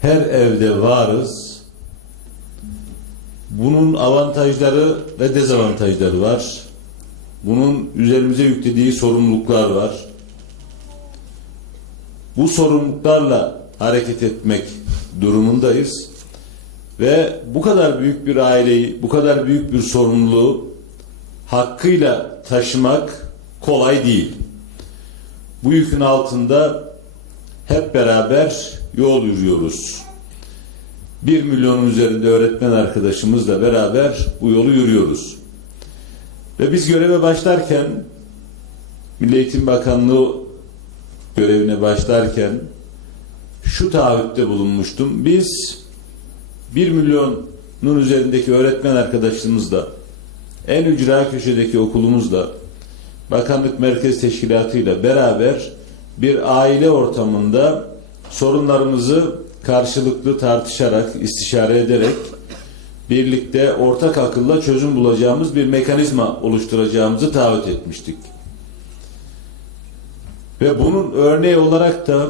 her evde varız. Bunun avantajları ve dezavantajları var. Bunun üzerimize yüklediği sorumluluklar var. Bu sorumluluklarla hareket etmek durumundayız. Ve bu kadar büyük bir aileyi, bu kadar büyük bir sorumluluğu hakkıyla taşımak kolay değil. Bu yükün altında hep beraber yol yürüyoruz. Bir milyonun üzerinde öğretmen arkadaşımızla beraber bu yolu yürüyoruz. Ve biz göreve başlarken Milli Eğitim Bakanlığı görevine başlarken şu taahhütte bulunmuştum. Biz 1 milyonun üzerindeki öğretmen arkadaşımızla en ücra köşedeki okulumuzla Bakanlık Merkez Teşkilatı ile beraber bir aile ortamında sorunlarımızı karşılıklı tartışarak, istişare ederek birlikte ortak akılla çözüm bulacağımız bir mekanizma oluşturacağımızı taahhüt etmiştik. Ve bunun örneği olarak da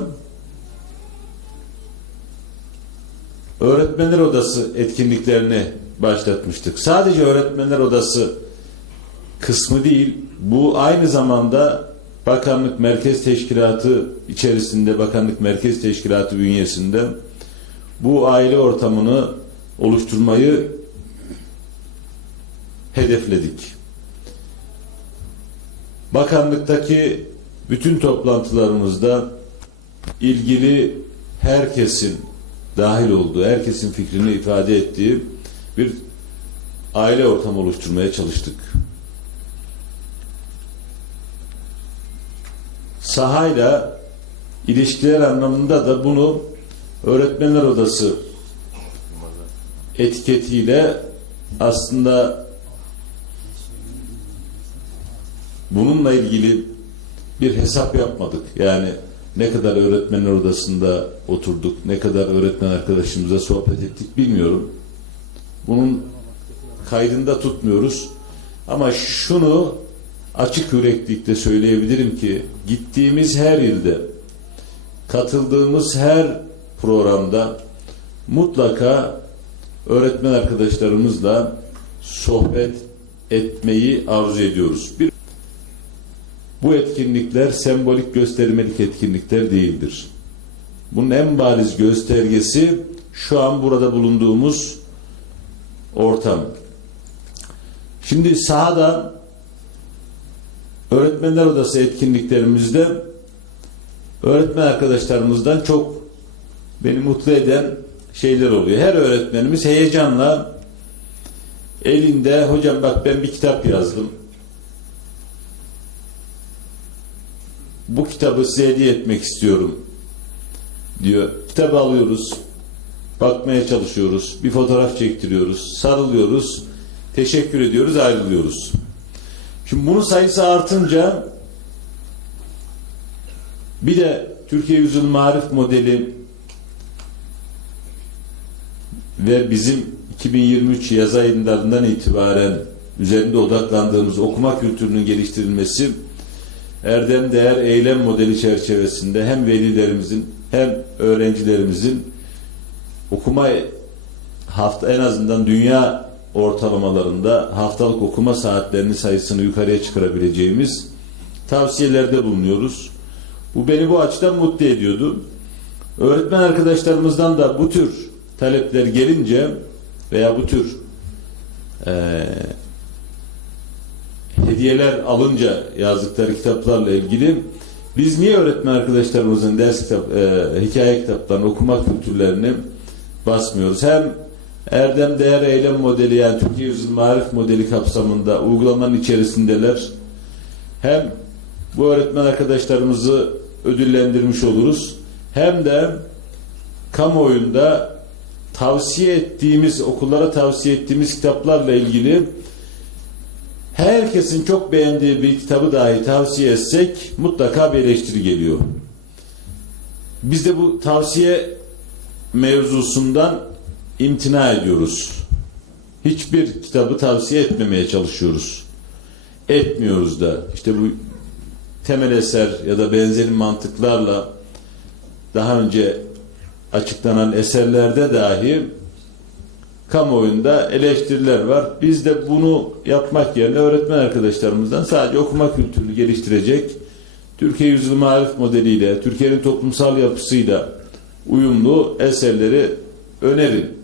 Öğretmenler Odası etkinliklerini başlatmıştık. Sadece Öğretmenler Odası kısmı değil, bu aynı zamanda Bakanlık Merkez Teşkilatı içerisinde, Bakanlık Merkez Teşkilatı bünyesinde bu aile ortamını oluşturmayı hedefledik. Bakanlıktaki bütün toplantılarımızda ilgili herkesin dahil olduğu, herkesin fikrini ifade ettiği bir aile ortamı oluşturmaya çalıştık. Sahayla ilişkiler anlamında da bunu öğretmenler odası etiketiyle aslında bununla ilgili bir hesap yapmadık. Yani ne kadar öğretmenler odasında oturduk, ne kadar öğretmen arkadaşımıza sohbet ettik bilmiyorum. Bunun kaydında tutmuyoruz. Ama şunu açık yüreklilikle söyleyebilirim ki gittiğimiz her ilde, katıldığımız her programda mutlaka öğretmen arkadaşlarımızla sohbet etmeyi arzu ediyoruz. Bir bu etkinlikler sembolik göstermelik etkinlikler değildir. Bunun en bariz göstergesi şu an burada bulunduğumuz ortam. Şimdi sahada öğretmenler odası etkinliklerimizde öğretmen arkadaşlarımızdan çok beni mutlu eden şeyler oluyor. Her öğretmenimiz heyecanla elinde hocam bak ben bir kitap yazdım. bu kitabı size hediye etmek istiyorum diyor. Kitabı alıyoruz. Bakmaya çalışıyoruz. Bir fotoğraf çektiriyoruz. Sarılıyoruz. Teşekkür ediyoruz. Ayrılıyoruz. Şimdi bunun sayısı artınca bir de Türkiye Yüzyıl Marif modeli ve bizim 2023 yaz aylarından itibaren üzerinde odaklandığımız okuma kültürünün geliştirilmesi erdem değer eylem modeli çerçevesinde hem velilerimizin hem öğrencilerimizin okuma hafta en azından dünya ortalamalarında haftalık okuma saatlerinin sayısını yukarıya çıkarabileceğimiz tavsiyelerde bulunuyoruz. Bu beni bu açıdan mutlu ediyordu. Öğretmen arkadaşlarımızdan da bu tür talepler gelince veya bu tür eee hediyeler alınca yazdıkları kitaplarla ilgili biz niye öğretmen arkadaşlarımızın ders kitap, e, hikaye kitaplarını okuma kültürlerini basmıyoruz? Hem Erdem Değer Eylem modeli yani Türkiye Yüzyıl Marif modeli kapsamında uygulamanın içerisindeler. Hem bu öğretmen arkadaşlarımızı ödüllendirmiş oluruz. Hem de kamuoyunda tavsiye ettiğimiz, okullara tavsiye ettiğimiz kitaplarla ilgili herkesin çok beğendiği bir kitabı dahi tavsiye etsek mutlaka bir eleştiri geliyor. Biz de bu tavsiye mevzusundan imtina ediyoruz. Hiçbir kitabı tavsiye etmemeye çalışıyoruz. Etmiyoruz da. İşte bu temel eser ya da benzeri mantıklarla daha önce açıklanan eserlerde dahi kamuoyunda eleştiriler var. Biz de bunu yapmak yerine öğretmen arkadaşlarımızdan sadece okuma kültürünü geliştirecek, Türkiye Yüzyılı Marif modeliyle, Türkiye'nin toplumsal yapısıyla uyumlu eserleri önerin.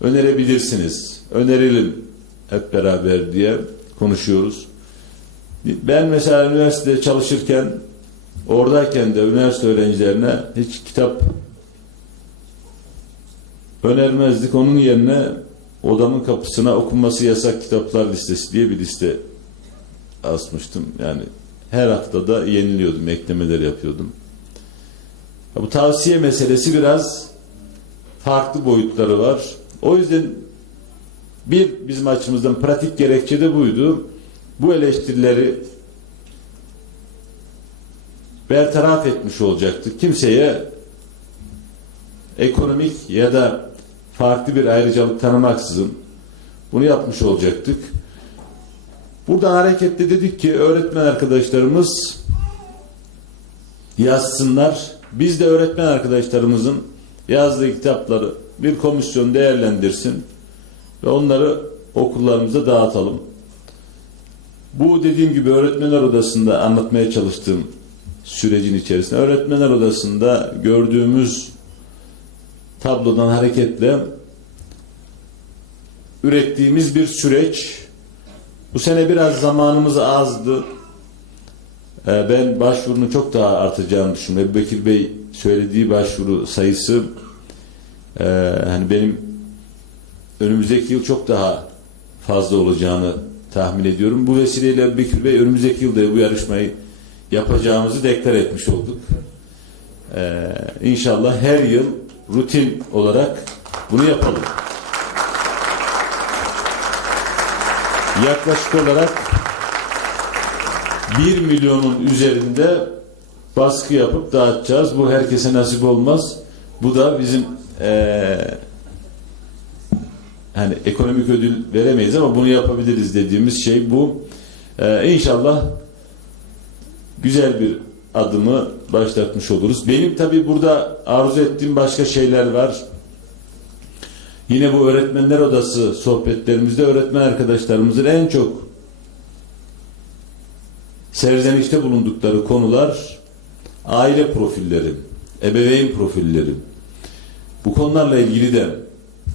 Önerebilirsiniz. Önerelim hep beraber diye konuşuyoruz. Ben mesela üniversitede çalışırken oradayken de üniversite öğrencilerine hiç kitap önermezdik. Onun yerine odamın kapısına okunması yasak kitaplar listesi diye bir liste asmıştım. Yani her haftada yeniliyordum, eklemeler yapıyordum. Ya bu tavsiye meselesi biraz farklı boyutları var. O yüzden bir bizim açımızdan pratik gerekçe de buydu. Bu eleştirileri bertaraf etmiş olacaktık. Kimseye ekonomik ya da farklı bir ayrıcalık tanımaksızın bunu yapmış olacaktık. Buradan hareketle dedik ki öğretmen arkadaşlarımız yazsınlar. Biz de öğretmen arkadaşlarımızın yazdığı kitapları bir komisyon değerlendirsin ve onları okullarımıza dağıtalım. Bu dediğim gibi öğretmenler odasında anlatmaya çalıştığım sürecin içerisinde öğretmenler odasında gördüğümüz tablodan hareketle ürettiğimiz bir süreç. Bu sene biraz zamanımız azdı. Ee, Ben başvurunun çok daha artacağını düşünüyorum. Bekir Bey söylediği başvuru sayısı e, hani benim önümüzdeki yıl çok daha fazla olacağını tahmin ediyorum. Bu vesileyle Bekir Bey önümüzdeki yılda bu yarışmayı yapacağımızı deklar etmiş olduk. Ee, inşallah her yıl rutin olarak bunu yapalım. Yaklaşık olarak 1 milyonun üzerinde baskı yapıp dağıtacağız. Bu herkese nasip olmaz. Bu da bizim eee hani ekonomik ödül veremeyiz ama bunu yapabiliriz dediğimiz şey bu. Ee, inşallah güzel bir adımı başlatmış oluruz. Benim tabi burada arzu ettiğim başka şeyler var. Yine bu öğretmenler odası sohbetlerimizde öğretmen arkadaşlarımızın en çok serzenişte bulundukları konular aile profilleri, ebeveyn profilleri. Bu konularla ilgili de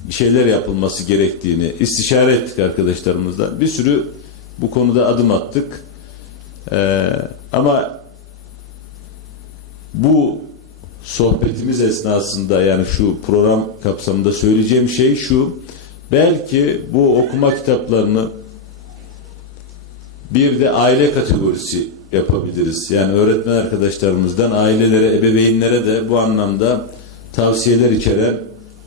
şeyler yapılması gerektiğini istişare ettik arkadaşlarımızla. Bir sürü bu konuda adım attık. Ee, ama bu sohbetimiz esnasında yani şu program kapsamında söyleyeceğim şey şu. Belki bu okuma kitaplarını bir de aile kategorisi yapabiliriz. Yani öğretmen arkadaşlarımızdan ailelere, ebeveynlere de bu anlamda tavsiyeler içeren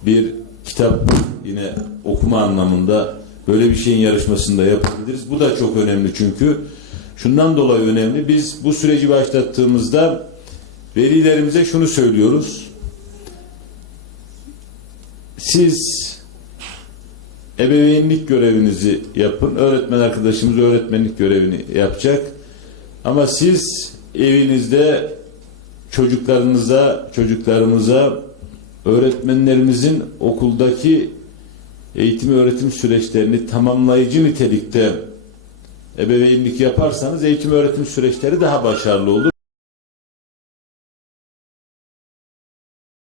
bir kitap yine okuma anlamında böyle bir şeyin yarışmasında yapabiliriz. Bu da çok önemli çünkü şundan dolayı önemli. Biz bu süreci başlattığımızda velilerimize şunu söylüyoruz. Siz ebeveynlik görevinizi yapın. Öğretmen arkadaşımız öğretmenlik görevini yapacak. Ama siz evinizde çocuklarınıza, çocuklarımıza öğretmenlerimizin okuldaki eğitim öğretim süreçlerini tamamlayıcı nitelikte ebeveynlik yaparsanız eğitim öğretim süreçleri daha başarılı olur.